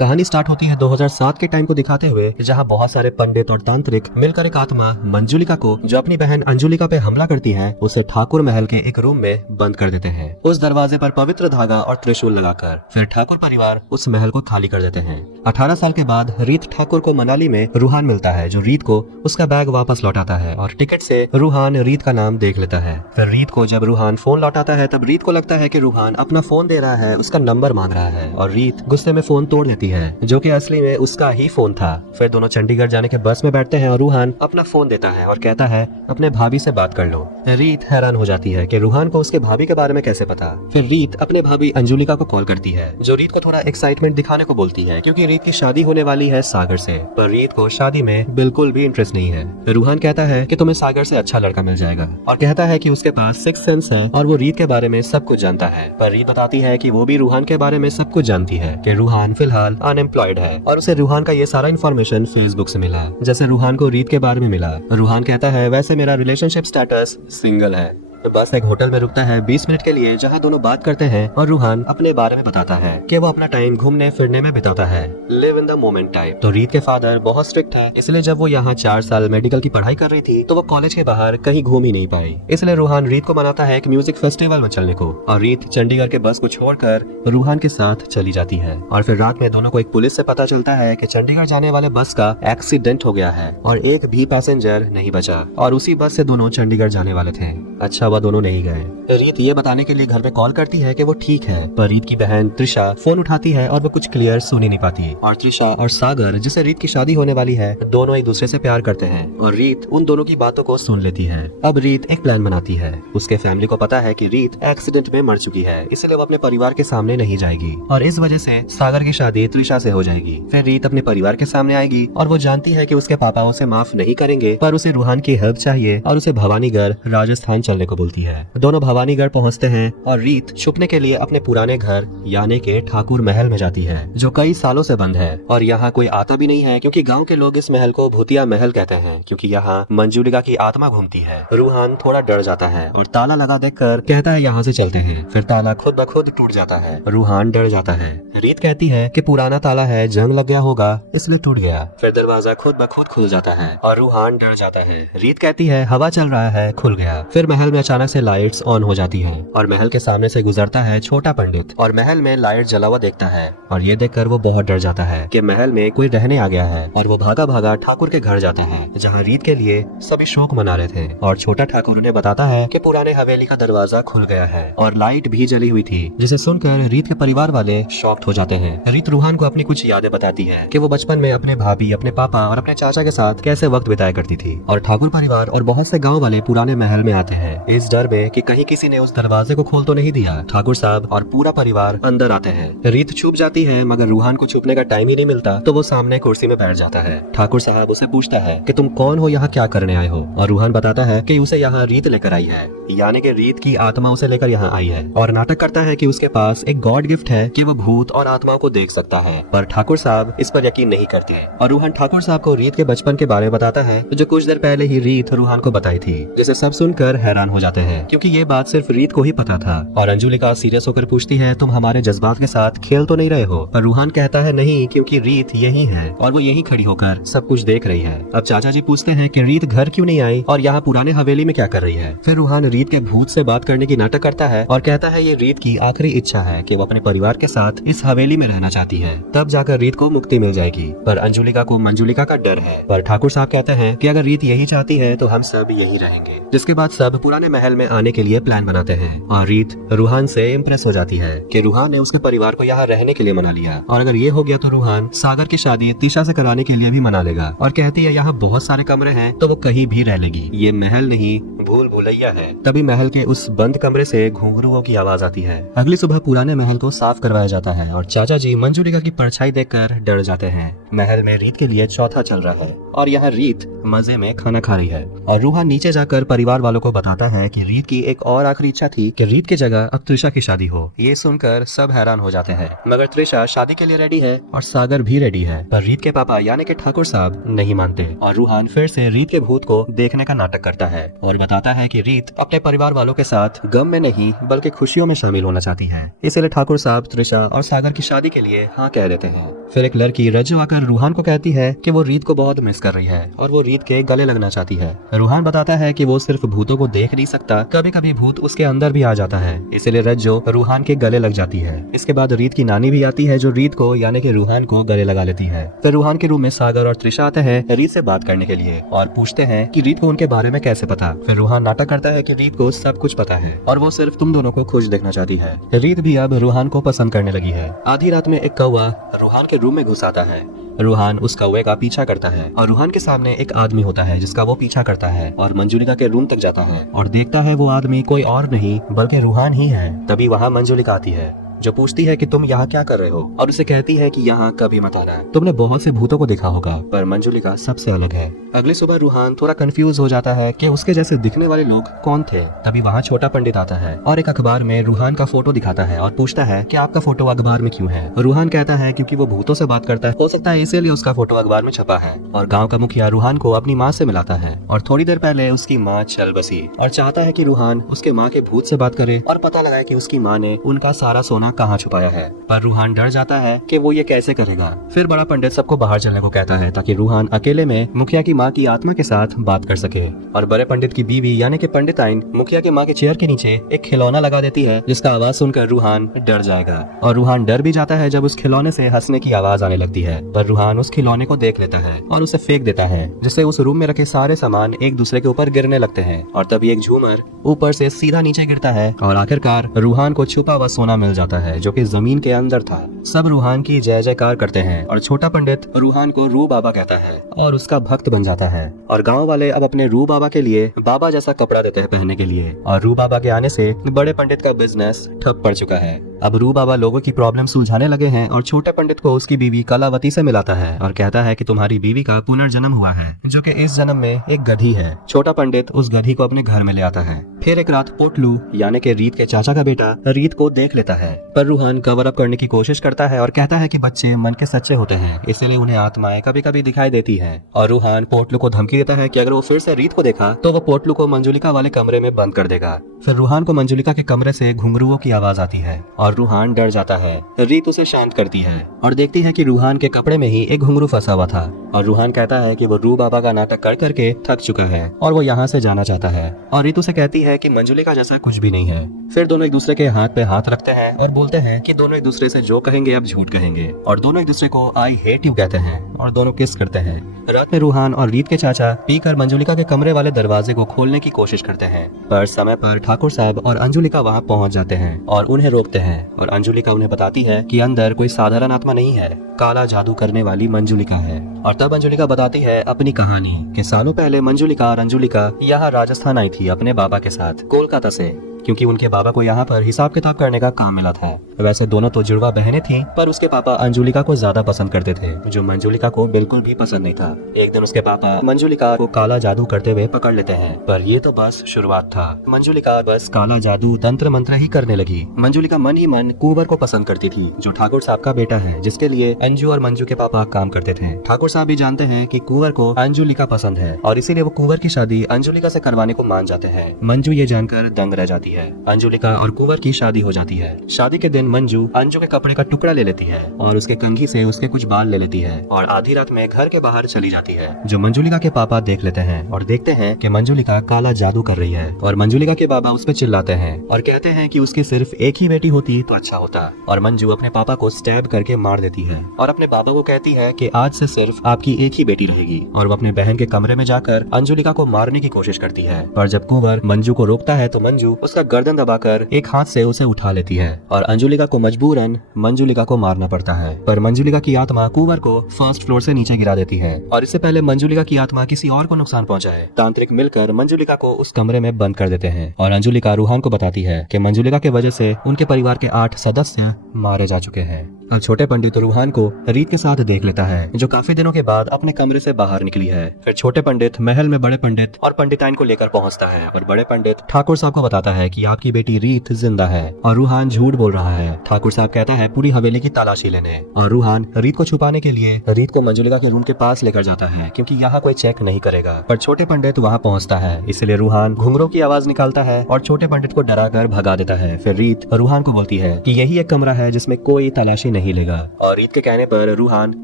कहानी स्टार्ट होती है 2007 के टाइम को दिखाते हुए, जहां बहुत सारे पंडित और तांत्रिक मिलकर एक आत्मा मंजुलिका को, जो अपनी बहन अंजुलिका पे हमला करती है, उसे ठाकुर महल के एक रूम में बंद कर देते हैं। उस दरवाजे पर पवित्र धागा और त्रिशूल लगाकर फिर ठाकुर परिवार उस महल को खाली कर देते हैं। 18 साल के बाद रीत ठाकुर को मनाली में रूहान मिलता है, जो रीत को उसका बैग वापस लौटाता है और टिकट से रूहान रीत का नाम देख लेता है। फिर रीत को जब रूहान फोन लौटाता है, तब रीत को लगता है कि रूहान अपना फोन दे रहा है, उसका नंबर मांग रहा है, और रीत गुस्से में फोन तोड़ देती है, जो कि असली में उसका ही फोन था। फिर दोनों चंडीगढ़ जाने के बस में बैठते हैं और रूहान अपना फोन देता है और कहता है अपने भाभी से बात कर लो। रीत हैरान हो जाती है कि रूहान को उसके भाभी के बारे में कैसे पता। फिर रीत अपने भाभी अंजुलिका को कॉल करती है, जो रीत को थोड़ा एक्साइटमेंट दिखाने को बोलती है, क्योंकि रीत की शादी होने वाली है सागर से। पर रीत को शादी में बिल्कुल भी इंटरेस्ट नहीं है। फिर रूहान कहता है कि तुम्हें सागर से अच्छा लड़का मिल जाएगा, और कहता है कि उसके पास सिक्स सेंस है और वो रीत के बारे में सब कुछ जानता है। पर रीत बताती है कि वो भी रूहान के बारे में सब कुछ जानती है, कि रूहान फिलहाल अनएम्प्लॉयड है और उसे रूहान का ये सारा इन्फॉर्मेशन फेसबुक से मिला, जैसे रूहान को रीत के बारे में मिला। रूहान कहता है वैसे मेरा रिलेशनशिप स्टेटस सिंगल है। बस एक होटल में रुकता है 20 मिनट के लिए, जहां दोनों बात करते हैं और रूहान अपने बारे में बताता है कि वो अपना टाइम घूमने फिरने में बिताता है, live in the moment type. तो रीत के फादर बहुत स्ट्रिक्ट है, इसलिए जब वो यहाँ 4 साल मेडिकल की पढ़ाई कर रही थी, तो वो कॉलेज के बाहर कहीं घूम ही नहीं पाई। इसलिए रूहान रीत को मनाता है एक म्यूजिक फेस्टिवल में चलने को, और रीत चंडीगढ़ के बस को छोड़कर रूहान के साथ चली जाती है। और फिर रात में दोनों को एक पुलिस से पता चलता है कि चंडीगढ़ जाने वाले बस का एक्सीडेंट हो गया है और एक भी पैसेंजर नहीं बचा, और उसी बस से दोनों चंडीगढ़ जाने वाले थे। अच्छा हुआ दोनों नहीं गए। रीत ये बताने के लिए घर पे कॉल करती है कि वो ठीक है, पर रीत की बहन त्रिशा फोन उठाती है और वो कुछ क्लियर सुन ही नहीं पाती। और त्रिशा और सागर, जिसे रीत की शादी होने वाली है, दोनों एक दूसरे से प्यार करते हैं, और रीत उन दोनों की बातों को सुन लेती है। अब रीत एक प्लान बनाती है। उसके फैमिली को पता है कि रीत एक्सीडेंट में मर चुकी है, इसलिए वो अपने परिवार के सामने नहीं जाएगी, और इस वजह से सागर की शादी त्रिशा से हो जाएगी। फिर रीत अपने परिवार के सामने आएगी और वो जानती है कि उसके पापा उसे माफ नहीं करेंगे, पर उसे रूहान की हेल्प चाहिए और उसे भवानीगढ़ राजस्थान चलने को बोलती है। दोनों भवानीगढ़ पहुंचते हैं और रीत छुपने के लिए अपने पुराने घर यानी के ठाकुर महल में जाती है, जो कई सालों से बंद है, और यहाँ कोई आता भी नहीं है, क्योंकि गांव के लोग इस महल को भूतिया महल कहते हैं, क्योंकि यहाँ मंजुलिका की आत्मा घूमती है। रूहान थोड़ा डर जाता है और ताला लगा देखकर कहता है यहाँ से चलते हैं। फिर ताला खुद ब खुद टूट जाता है। रूहान डर जाता है। रीत कहती है कि पुराना ताला है, जंग लग गया होगा इसलिए टूट गया। फिर दरवाजा खुद ब खुद खुल जाता है और रूहान डर जाता है। रीत कहती है हवा चल रहा है, खुल गया। फिर महल में अचानक से लाइट्स ऑन हो जाती हैं, और महल के सामने से गुजरता है छोटा पंडित, और महल में लाइट जला हुआ देखता है, और ये देखकर वो बहुत डर जाता है कि महल में कोई रहने आ गया है, और वो भागा भागा ठाकुर के घर जाता है, जहाँ रीत के लिए सभी शोक मना रहे थे। और छोटा ठाकुर उन्हें बताता है कि पुराने हवेली का दरवाजा खुल गया है और लाइट भी जली हुई थी, जिसे सुनकर रीत के परिवार वाले शॉक्ड हो जाते हैं। रीत रूहान को अपनी कुछ यादें बताती है कि वो बचपन में अपने भाभी, अपने पापा और अपने चाचा के साथ कैसे वक्त बिताया करती थी, और ठाकुर परिवार और बहुत से गाँव वाले पुराने महल में आते हैं, इस डर में कि कहीं किसी ने उस दरवाजे को खोल तो नहीं दिया। ठाकुर साहब और पूरा परिवार अंदर आते हैं। रीत छुप जाती है, मगर रूहान को छुपने का टाइम ही नहीं मिलता, तो वो सामने कुर्सी में बैठ जाता है। ठाकुर साहब उसे पूछता है कि तुम कौन हो, यहाँ क्या करने आए हो, और रूहान बताता है कि उसे यहाँ रीत लेकर आई है, यानी कि रीत की आत्मा उसे लेकर यहाँ आई है, और नाटक करता है कि उसके पास एक गॉड गिफ्ट है कि वो भूत और आत्माओं को देख सकता है। पर ठाकुर साहब इस पर यकीन नहीं करती, और रूहान ठाकुर साहब को रीत के बचपन के बारे में बताता है, जो कुछ देर पहले ही रीत रूहान को बताई थी, जिसे सब सुनकर हैरान हो जाते हैं, क्योंकि ये बात सिर्फ रीत को ही पता था। और अंजुलिका सीरियस होकर पूछती है तुम हमारे जज्बात के साथ खेल तो नहीं रहे हो, पर रूहान कहता है नहीं, क्योंकि रीत यही है और वो यही खड़ी होकर सब कुछ देख रही है। अब चाचा जी पूछते हैं कि रीत घर क्यों नहीं आई और यहाँ पुराने हवेली में क्या कर रही है। फिर रूहान रीत के भूत से बात करने की नाटक करता है और कहता है ये रीत की आखिरी इच्छा है कि वो अपने परिवार के साथ इस हवेली में रहना चाहती है, तब जाकर रीत को मुक्ति मिल जाएगी। पर अंजुलिका को मंजुलिका का डर है। पर ठाकुर साहब कहते हैं कि अगर रीत यही चाहती है तो हम सब यही रहेंगे। जिसके बाद सब पुराने महल में आने के लिए प्लान बनाते हैं, और रीत रूहान से इम्प्रेस हो जाती है कि रूहान ने उसके परिवार को यहाँ रहने के लिए मना लिया, और अगर ये हो गया तो रूहान सागर की शादी तीशा से कराने के लिए भी मना लेगा, और कहती है यहाँ बहुत सारे कमरे हैं तो वो कहीं भी रह लेगी, ये महल नहीं भूल भुलैया है। तभी महल के उस बंद कमरे से घुंघरुओं की आवाज आती है। अगली सुबह पुराने महल को साफ करवाया जाता है, और चाचा जी मंजुलिका की परछाई देखकर डर जाते हैं। महल में रीत के लिए चौथा चल रहा है, और यहाँ रीत मजे में खाना खा रही है, और रूहान नीचे जाकर परिवार वालों को बताता है कि रीत की एक और आखिरी इच्छा थी कि रीत की जगह अब त्रिशा की शादी हो। ये सुनकर सब हैरान हो जाते हैं, मगर त्रिशा शादी के लिए रेडी है और सागर भी रेडी है, पर रीत के पापा यानी कि ठाकुर साहब नहीं मानते और रूहान फिर से रीत के भूत को देखने का नाटक करता है और बताता है कि रीत अपने परिवार वालों के साथ गम में नहीं बल्कि खुशियों में शामिल होना चाहती है। इसलिए ठाकुर साहब त्रिशा और सागर की शादी के लिए हाँ कह देते हैं। फिर एक लड़की रज्जू आकर रूहान को कहती है कि वो रीत को बहुत मिस कर रही है और वो रीत के गले लगना चाहती है। रूहान बताता है कि वो सिर्फ भूतों को देख नहीं सकता, कभी कभी भूत उसके अंदर भी आ जाता है, इसलिए रज्जो रूहान के गले लग जाती है। इसके बाद रीत की नानी भी आती है जो रीत को यानी कि रूहान को गले लगा लेती है। फिर रूहान के रूम में सागर और त्रिशा आते हैं रीत से बात करने के लिए और पूछते हैं कि रीत को उनके बारे में कैसे पता। फिर रूहान नाटक करता है कि रीत को सब कुछ पता है और वो सिर्फ तुम दोनों को खुश देखना चाहती है। रीत भी अब रूहान को पसंद करने लगी है। आधी रात में एक कौवा रूहान के रूम में घुस आता है। रूहान उस कौवे का पीछा करता है और रूहान के सामने एक आदमी होता है जिसका वो पीछा करता है और मंजुलिका के रूम तक जाता है और देखता है वो आदमी कोई और नहीं बल्कि रूहान ही है। तभी वहाँ मंजुलिका आती है जो पूछती है कि तुम यहाँ क्या कर रहे हो और उसे कहती है कि यहाँ कभी मत आना, तुमने बहुत से भूतों को देखा होगा पर मंजुलिका सबसे अलग है। अगली सुबह रूहान थोड़ा कंफ्यूज हो जाता है कि उसके जैसे दिखने वाले लोग कौन थे। तभी वहाँ छोटा पंडित आता है और एक अखबार में रूहान का फोटो दिखाता है और पूछता है कि आपका फोटो अखबार में क्यों है। रूहान कहता है क्योंकि वो भूतों से बात करता है, हो सकता है इसीलिए उसका फोटो अखबार में छपा है। और गाँव का मुखिया रूहान को अपनी माँ से मिलाता है और थोड़ी देर पहले उसकी माँ चल बसी और चाहता है कि रूहान उसके माँ के भूत से बात करे और पता लगाए कि उसकी माँ ने उनका सारा सोना कहाँ छुपाया है। पर रूहान डर जाता है कि वो ये कैसे करेगा। फिर बड़ा पंडित सबको बाहर चलने को कहता है ताकि रूहान अकेले में मुखिया की माँ की आत्मा के साथ बात कर सके। और बड़े पंडित की बीवी यानी कि पंडिताइन मुखिया की माँ के चेयर के नीचे एक खिलौना लगा देती है जिसका आवाज सुनकर रूहान डर जाएगा और रूहान डर भी जाता है जब उस खिलौने से हंसने की आवाज आने लगती है। पर रूहान उस खिलौने को देख लेता है और उसे फेंक देता है जिससे उस रूम में रखे सारे सामान एक दूसरे के ऊपर गिरने लगते हैं और तभी एक झूमर ऊपर से सीधा नीचे गिरता है और आखिरकार रूहान को छुपा हुआ सोना मिल जाता है जो कि जमीन के अंदर था। सब रूहान की जय जयकार करते हैं और छोटा पंडित रूहान को रू बाबा कहता है और उसका भक्त बन जाता है। और गांव वाले अब अपने रू बाबा के लिए बाबा जैसा कपड़ा देते हैं पहनने के लिए। और रू बाबा के आने से बड़े पंडित का बिजनेस ठप पड़ चुका है। अब रू बाबा लोगों की प्रॉब्लम सुलझाने लगे हैं और छोटे पंडित को उसकी बीवी कलावती से मिलाता है और कहता है कि तुम्हारी बीवी का पुनर्जन्म हुआ है जो कि इस जन्म में एक गधी है। छोटा पंडित उस गधी को अपने घर में ले आता है। फिर एक रात पोटलू यानी कि रीत के चाचा का बेटा रीत को देख लेता है, पर रूहान कवर अप करने की कोशिश करता है और कहता है कि बच्चे मन के सच्चे होते हैं इसलिए उन्हें आत्माएं कभी कभी दिखाई देती है। और रूहान पोटलू को धमकी देता है कि अगर वो फिर से रीत को देखा तो वो पोटलू को मंजुलिका वाले कमरे में बंद कर देगा। फिर रूहान को मंजुलिका के कमरे से घुंघरुओं की आवाज आती है और रूहान डर जाता है। रीत उसे शांत करती है और देखती है कि रूहान के कपड़े में ही एक घुंघरू फंसा हुआ था और रूहान कहता है कि वो रू बाबा का नाटक कर करके थक चुका है और वो यहाँ से जाना चाहता है। और रीत उसे कहती है कि मंजुलिका जैसा कुछ भी नहीं है। फिर दोनों एक दूसरे के हाथ पे हाथ रखते हैं और बोलते हैं कि दोनों एक दूसरे से जो कहेंगे अब झूठ कहेंगे और दोनों एक दूसरे को आई हेट यू कहते हैं और दोनों किस करते हैं। रात में रूहान और रीत के चाचा पीकर मंजुलिका के कमरे वाले दरवाजे को खोलने की कोशिश करते हैं, पर समय पर ठाकुर साहब और अंजुलिका वहाँ पहुँच जाते हैं और उन्हें रोकते हैं। और अंजुलिका उन्हें बताती है कि अंदर कोई साधारण आत्मा नहीं है, काला जादू करने वाली मंजुलिका है। और तब अंजुलिका बताती है अपनी कहानी कि सालों पहले मंजुलिका और अंजुलिका यहाँ राजस्थान आई थी अपने बाबा के साथ कोलकाता से, क्योंकि उनके बाबा को यहाँ पर हिसाब किताब करने का काम मिला था। वैसे दोनों तो जुड़वा बहनें थीं, पर उसके पापा अंजुलिका को ज्यादा पसंद करते थे जो मंजुलिका को बिल्कुल भी पसंद नहीं था। एक दिन उसके पापा मंजुलिका को काला जादू करते हुए पकड़ लेते हैं, पर ये तो बस शुरुआत था। मंजुलिका बस काला जादू तंत्र मंत्र ही करने लगी। मंजुलिका मन ही मन कुंवर को पसंद करती थी जो ठाकुर साहब का बेटा है, जिसके लिए अंजू और मंजू के पापा काम करते थे। ठाकुर साहब भी जानते हैं कि कुंवर को अंजुलिका पसंद है और इसीलिए वो कुंवर की शादी अंजुलिका से करवाने को मान जाते हैं। मंजू ये जानकर दंग रह जाती है। अंजुलिका और कुंवर की शादी हो जाती है। शादी के दिन मंजू अंजू के कपड़े का टुकड़ा ले लेती है और उसके कंघी से उसके कुछ बाल ले लेती है और आधी रात में घर के बाहर चली जाती है, जो मंजुलिका के पापा देख लेते हैं और देखते हैं कि मंजुलिका काला जादू कर रही है। और मंजुलिका के बाबा उस पर चिल्लाते हैं और कहते हैं कि उसकी सिर्फ एक ही बेटी होती तो अच्छा होता। और मंजू अपने पापा को स्टैब करके मार देती है और अपने बाबा को कहती है कि आज से सिर्फ आपकी एक ही बेटी रहेगी। और वो अपने बहन के कमरे में जाकर अंजुलिका को मारने की कोशिश करती है, पर जब कुंवर मंजू को रोकता है तो मंजू उसका गर्दन दबाकर एक हाथ से उसे उठा लेती है और अंजुलिका को मजबूरन मंजुलिका को मारना पड़ता है। पर मंजुलिका की आत्मा कुंवर को फर्स्ट फ्लोर से नीचे गिरा देती है और इससे पहले मंजुलिका की आत्मा किसी और को नुकसान पहुंचाए, तांत्रिक मिलकर मंजुलिका को उस कमरे में बंद कर देते हैं। और अंजुलिका रूहान को बताती है कि मंजुलिका की वजह से उनके परिवार के 8 सदस्य मारे जा चुके हैं। अब छोटे पंडित रूहान को रीत के साथ देख लेता है, जो काफी दिनों के बाद अपने कमरे से बाहर निकली है। फिर छोटे पंडित महल में बड़े पंडित और पंडिताइन को लेकर पहुंचता है और बड़े पंडित ठाकुर साहब को बताता है कि आपकी बेटी रीत जिंदा है और रूहान झूठ बोल रहा है। ठाकुर साहब कहता है पूरी हवेली की तलाशी लेने, और रूहान रीत को छुपाने के लिए रीत को मंजुलिका के रूम के पास लेकर जाता है, क्योंकि यहाँ कोई चेक नहीं करेगा। पर छोटे पंडित वहाँ पहुँचता है, इसलिए रूहान घुंघरू की आवाज निकालता है और छोटे पंडित को डरा कर भगा देता है। फिर रीत रूहान को बोलती है कि यही एक कमरा है जिसमें कोई तलाशी नहीं लेगा, और रीत के कहने पर रूहान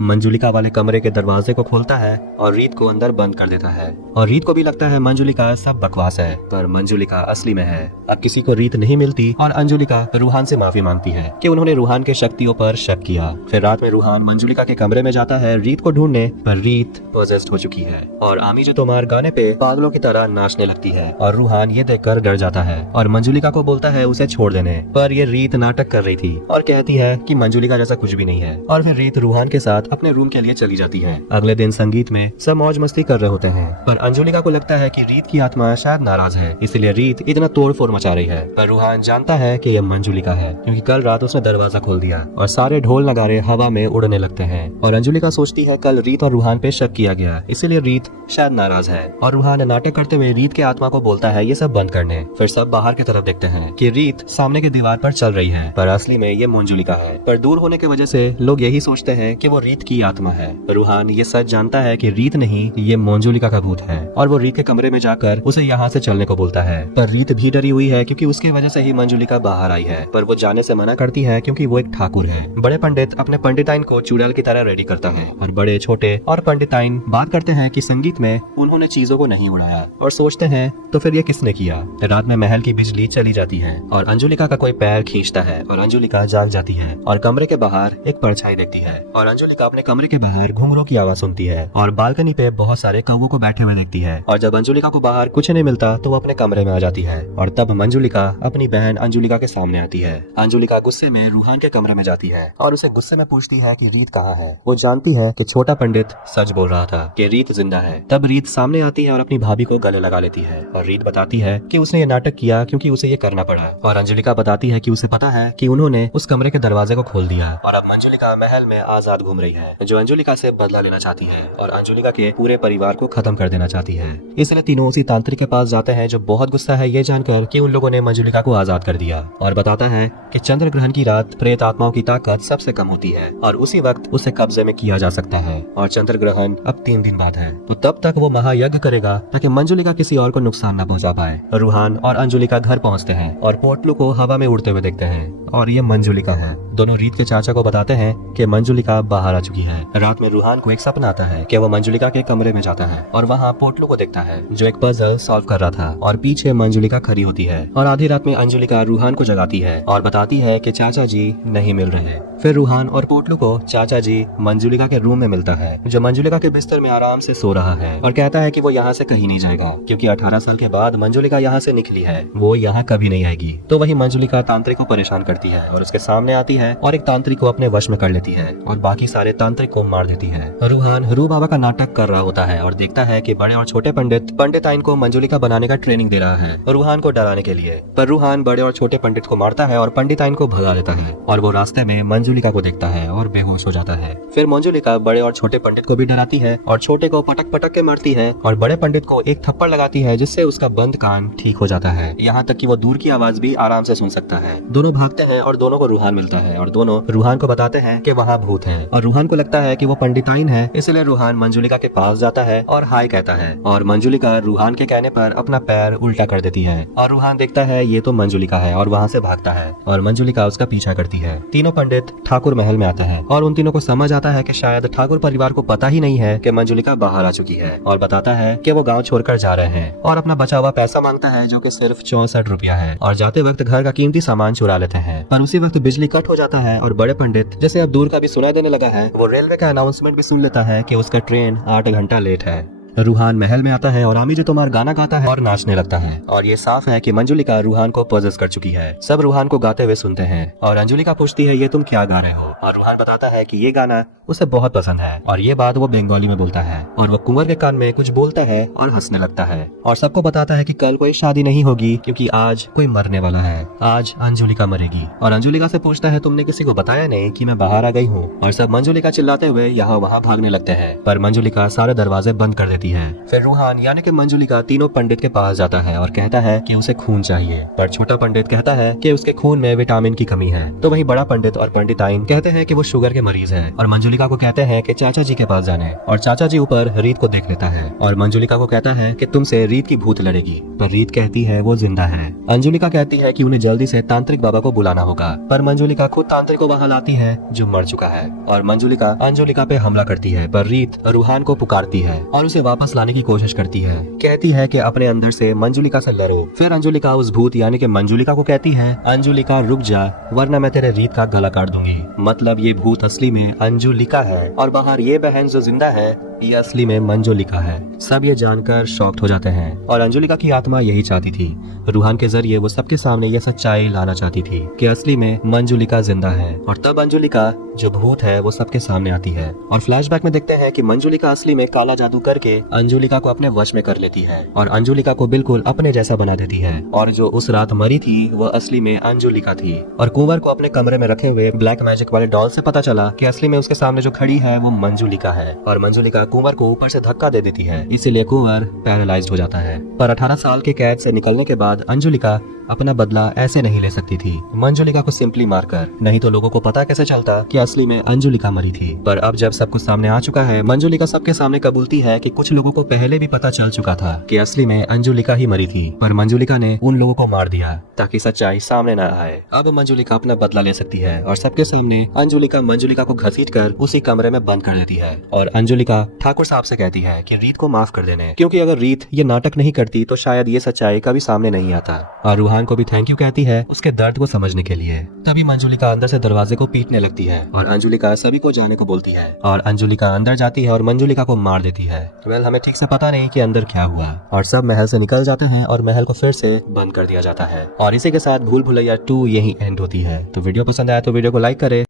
मंजुलिका वाले कमरे के दरवाजे को खोलता है और रीत को अंदर बंद कर देता है। और रीत को भी लगता है मंजुलिका सब बकवास है, पर मंजुलिका असली में है। अब किसी को रीत नहीं मिलती और अंजुलिका रूहान से माफी मांगती है कि उन्होंने रूहान के शक्तियों पर शक किया। फिर रात में रूहान मंजुलिका के कमरे में जाता है रीत को ढूंढने, पर रीत पोजेस्ड हो चुकी है और आमी जो तुम्हार गाने पे पागलों की तरह नाचने लगती है। और रूहान ये देखकर डर जाता है और मंजुलिका को बोलता है उसे छोड़ देने, पर ये रीत नाटक कर रही थी और कहती है कि मंजुलिका जैसा कुछ भी नहीं है। और फिर रीत रूहान के साथ अपने रूम के लिए चली जाती है। अगले दिन संगीत में सब मौज मस्ती कर रहे होते हैं, पर अंजुलिका को लगता है कि रीत की आत्मा शायद नाराज है, इसलिए रीत इतना तोड़ फोड़ मचा रही है। पर रूहान जानता है कि यह मंजुलिका है, क्योंकि कल रात उसने दरवाजा खोल दिया और सारे ढोल नगाड़े हवा में उड़ने लगते हैं। और अंजुलिका सोचती है कल रीत और रूहान पे शक किया गया, इसीलिए रीत शायद नाराज है। और रूहान नाटक करते हुए रीत के आत्मा को बोलता है ये सब बंद करने। फिर सब बाहर की तरफ देखते हैं कि रीत सामने की दीवार पर चल रही है, पर असली में ये मंजुलिका है। पर दूर होने की वजह से लोग यही सोचते हैं कि वो रीत की आत्मा है। रूहान ये सच जानता है कि रीत नहीं, ये मंजुलिका का भूत है, और वो रीत के कमरे में जाकर उसे यहाँ से चलने को बोलता है। पर रीत भी डरी हुई है, क्योंकि उसकी वजह से ही मंजुलिका बाहर आई है, पर वो जाने से मना करती है क्योंकि वो एक ठाकुर है। बड़े पंडित अपने पंडिताइन को चुड़ैल की तरह रेडी करता है, और बड़े छोटे और पंडिताइन बात करते हैं कि संगीत में उन्होंने चीजों को नहीं उड़ाया, और सोचते हैं तो फिर ये किसने किया। रात में महल की बिजली चली जाती है और अंजुलिका का कोई पैर खींचता है और अंजुलिका जाग जाती है और कमरे के बाहर एक परछाई देखती है। और अंजुलिका अपने कमरे के बाहर घुंघरू की आवाज सुनती है और बालकनी पे बहुत सारे कौवों को बैठे हुए देखती है। और जब अंजुलिका को बाहर कुछ नहीं मिलता तो वो अपने कमरे में आ जाती है, और तब मंजुलिका अपनी बहन अंजुलिका के सामने आती है। अंजुलिका गुस्से में रूहान के कमरे में जाती है और उसे गुस्से में पूछती है कि रीत कहाँ है। वो जानती है कि छोटा पंडित सच बोल रहा था कि रीत जिंदा है। तब रीत सामने आती है और अपनी भाभी को गले लगा लेती है, और रीत बताती है कि उसने ये नाटक किया क्योंकि उसे ये करना पड़ा। और अंजुलिका बताती है कि उसे पता है कि उन्होंने उस कमरे के दरवाजे को खोल दिया, और अब मंजुलिका महल में आजाद घूम रही है, जो अंजुलिका से बदला लेना चाहती है और अंजुलिका के पूरे परिवार को खत्म कर देना चाहती है। इसलिए तीनों उसी तांत्रिक के पास जाते हैं, जो बहुत गुस्सा है ये जानकर कि उन लोगों ने मंजुलिका को आजाद कर दिया, और बताता है कि चंद्र ग्रहण की रात प्रेत आत्माओं की ताकत सबसे कम होती है और उसी वक्त उसे कब्जे में किया जा सकता है, और चंद्र ग्रहण अब 3 दिन बाद है, तो तब तक वो महायज्ञ करेगा ताकि मंजुलिका किसी और को नुकसान न पहुंचा पाए। रूहान और अंजुलिका घर पहुंचते हैं और पोटलू को हवा में उड़ते हुए देखते हैं, और ये मंजुलिका है। दोनों रीत के चाचा को बताते हैं कि मंजुलिका बाहर आ चुकी है। रात में रूहान को एक सपना आता है कि वो मंजुलिका के कमरे में जाता है और वहाँ पोटलू को देखता है, जो एक पजल सॉल्व कर रहा था, और पीछे मंजुलिका खड़ी होती है। और आधी रात में अंजुलिका रूहान को जगाती है और बताती है कि चाचा जी नहीं मिल रहे। फिर रूहान और पोटलू को चाचा जी मंजुलिका के रूम में मिलता है, जो मंजुलिका के बिस्तर में आराम से सो रहा है, और कहता है कि वो यहाँ से कहीं नहीं जाएगा, क्योंकि 18 साल के बाद मंजुलिका यहाँ से निकली है, वो यहाँ कभी नहीं आएगी। तो वही मंजुलिका तांत्रिक को परेशान करती है और उसके सामने आती है और एक तांत्रिक को अपने वश में कर लेती है और बाकी सारे तांत्रिक को मार देती है। रूहान रू बाबा का नाटक कर रहा होता है और देखता है कि बड़े और छोटे पंडिताइन को मंजुलिका बनाने का ट्रेनिंग दे रहा है रूहान को डराने के लिए। पर रूहान बड़े और छोटे पंडित को मारता है और पंडिताइन को भगा देता है, और वो रास्ते में मंजुलिका को देखता है और बेहोश हो जाता है। फिर मंजुलिका बड़े और छोटे पंडित को भी डराती है और छोटे को पटक पटक के मारती है, और बड़े पंडित को एक थप्पड़ लगाती है, जिससे उसका बंद कान ठीक हो जाता है, यहाँ तक कि वो दूर की आवाज भी आराम से सुन सकता है। दोनों भागते हैं और दोनों को रूहान मिलता है, और दोनों रूहान को बताते हैं कि वहाँ भूत है, और रूहान को लगता है कि वो पंडिताइन है, इसलिए रूहान मंजुलिका के पास जाता है और हाय कहता है, और मंजुलिका रूहान के कहने पर अपना पैर उल्टा कर देती है, और रूहान देखता है ये तो मंजुलिका है और वहाँ से भागता है, और मंजुलिका उसका पीछा करती है। तीनों पंडित ठाकुर महल में आता है और उन तीनों को समझ आता है कि शायद ठाकुर परिवार को पता ही नहीं है कि मंजुलिका बाहर आ चुकी है, और बताता है कि वो गांव छोड़कर जा रहे हैं, और अपना बचा हुआ पैसा मांगता है, जो कि सिर्फ 64 रुपया है, और जाते वक्त घर का कीमती सामान चुरा लेते हैं। पर उसी वक्त बिजली कट हो जाता है और बड़े पंडित, जैसे अब दूर का भी सुनाई देने लगा है, वो रेलवे का अनाउंसमेंट भी सुन लेता है कि उसका ट्रेन 8 घंटा लेट है। रूहान महल में आता है और आमी जो तुम्हार गाना गाता है और नाचने लगता है और ये साफ है कि मंजुलिका रूहान को पॉजेस कर चुकी है। सब रूहान को गाते हुए सुनते हैं और अंजुलिका पूछती है ये तुम क्या गा रहे हो, और रूहान बताता है कि ये गाना उसे बहुत पसंद है और ये बात वो बंगाली में बोलता है और वो कुंवर के कान में कुछ बोलता है और हंसने लगता है और सबको बताता है कि कल कोई शादी नहीं होगी क्योंकि आज कोई मरने वाला है, आज अंजुलिका मरेगी। और अंजुलिका से पूछता है तुमने किसी को बताया नहीं कि मैं बाहर आ गई हूँ, और सब मंजुलिका चिल्लाते हुए यहाँ वहाँ भागने लगते हैं पर मंजुलिका सारे दरवाजे बंद कर देती है। फिर रूहान यानी कि मंजुलिका तीनों पंडित के पास जाता है और कहता है कि उसे खून चाहिए, पर छोटा पंडित कहता है कि उसके खून में विटामिन की कमी है। तो वही बड़ा पंडित और पंडिताइन कहते हैं कि वो शुगर के मरीज है और मंजुलिका को कहते हैं कि चाचा जी के पास जाने, और चाचा जी ऊपर रीत को देख लेता है और मंजुलिका को कहता है कि तुमसे रीत की भूत लड़ेगी, पर रीत कहती है वो जिंदा है। अंजुलिका कहती है कि उन्हें जल्दी से तांत्रिक बाबा को बुलाना होगा, पर मंजुलिका खुद तांत्रिक को वहाँ लाती है जो मर चुका है और मंजुलिका अंजुलिका पे हमला करती है, पर रीत रूहान को पुकारती है और उसे वापस लाने की कोशिश करती है। कहती है कि अपने अंदर से मंजुलिका से लड़ो। फिर अंजुलिका उस भूत यानी कि मंजुलिका को कहती है अंजुलिका रुक जा वरना मैं तेरे रीत का गला काट दूंगी। मतलब ये भूत असली में अंजुलिका है और बाहर ये बहन जो जिंदा है ये असली में मंजुलिका है। सब ये जानकर शॉक्ड हो जाते हैं और अंजुलिका की आत्मा यही चाहती थी, रूहान के जरिए वो सबके सामने ये सच्चाई लाना चाहती थी कि असली में मंजुलिका जिंदा है। और तब अंजुलिका जो भूत है वो सबके सामने आती है और फ्लैशबैक में देखते हैं कि मंजुलिका असली में काला जादू करके अंजुलिका को अपने वश में कर लेती है और अंजुलिका को बिल्कुल अपने जैसा बना देती है। और जो उस रात मरी थी वो असली में अंजुलिका थी। और कुंवर को अपने कमरे में रखे हुए ब्लैक मैजिक वाले डॉल से पता चला कि असली में उसके सामने जो खड़ी है वो मंजुलिका है और मंजुलिका कुंवर को ऊपर से धक्का दे देती है, इसीलिए कुंवर पैरालाइज्ड हो जाता है। पर 18 साल के कैद से निकलने के बाद अंजुलिका अपना बदला ऐसे नहीं ले सकती थी मंजुलिका को सिंपली मारकर, नहीं तो लोगों को पता कैसे चलता कि असली में अंजुलिका मरी थी। पर अब जब सब कुछ सामने आ चुका है मंजुलिका सबके सामने कबूलती है कि कुछ लोगों को पहले भी पता चल चुका था कि असली में अंजुलिका ही मरी थी, पर मंजुलिका ने उन लोगों को मार दिया ताकि सच्चाई सामने न आए। अब मंजुलिका अपना बदला ले सकती है और सबके सामने मंजुलिका को घसीटकर उसी कमरे में बंद कर देती है और अंजुलिका ठाकुर साहब से कहती है कि रीत को माफ कर देने, क्योंकि अगर रीत ये नाटक नहीं करती तो शायद ये सच्चाई कभी सामने नहीं आता। और रूहान को भी थैंक यू कहती है उसके दर्द को समझने के लिए। तभी मंजुलिका अंदर से दरवाजे को पीटने लगती है और अंजुलिका सभी को जाने को बोलती है और अंजुलिका अंदर जाती है और मंजुलिका को मार देती है। वेल हमें ठीक से पता नहीं कि अंदर क्या हुआ और सब महल से निकल जाते हैं और महल को फिर से बंद कर दिया जाता है और इसी के साथ भूल भुलैया 2 यही एंड होती है। तो वीडियो पसंद आया तो वीडियो को लाइक करें।